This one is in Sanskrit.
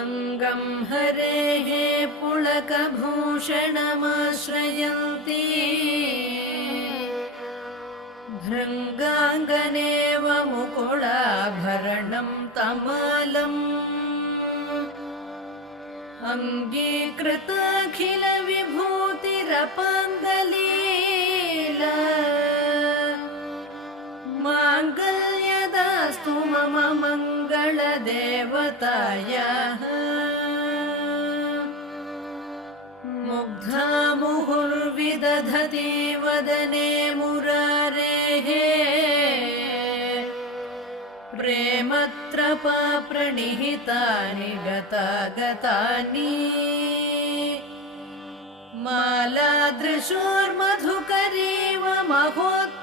अङ्गं हरेः पुलकभूषणमाश्रयन्ती भृङ्गाङ्गनेव मुकुलाभरणं तमालम् अङ्गीकृताखिलविभूतिरपाङ्गलीला माङ्गल्यदास्तु मम मङ्गलदेवतायाः मुग्धा मुहुर्विदधति वदने मुरारेः प्रेमत्रपा प्रणिहितानि गतागतानि मालादृशोर्मधुकरीव महोत्